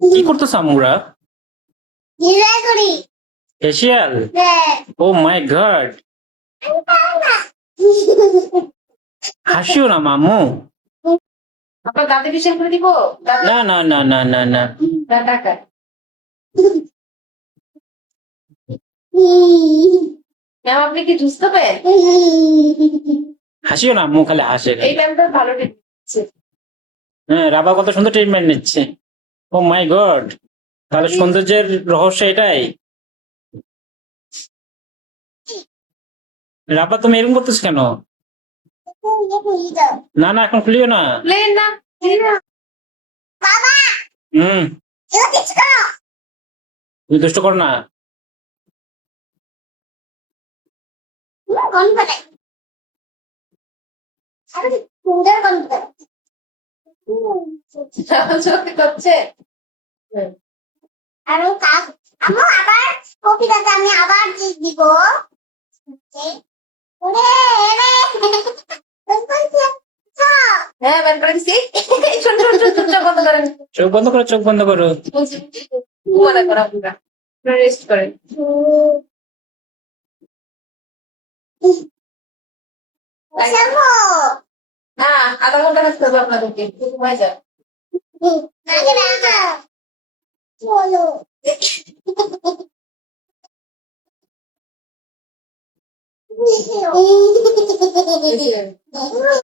কি করতেছ আমরা? ফেসিয়াল? ও মাই গড, হাসিও না মামু। আপনার দাঁতে ফেসিয়াল করে দিব? না না না না না না, টাকা ম্যাম, আপনি কি জুস খাবেন? হাসিও না আম্মু, খালি হাসে। এই ম্যামটা ভালো টিপছে। হ্যাঁ, রাবা কত সুন্দর ট্রিটমেন্ট নিচ্ছে। ও মাই গড, তাহলে সৌন্দর্যের রহস্য এটাই। রাবা তুমি এরকম করতেছ কেন? না না, এখন খুলিও না। প্লেন না। হুম, তুমি দুষ্ট করো না। চোখে করছে। আমি আবার কপিটাতে আমি আবার দিব। হ্যাঁ, বের করে দিছি। শোন শোন শোন, চোখ বন্ধ করেন। চোখ বন্ধ করো, চোখ বন্ধ করো। ঘুমাতে করা আপনারা রেস্ট করেন। না, আধা ঘন্টা থাকতে হবে আপনাদেরকে, ঘুমায় যান। চলো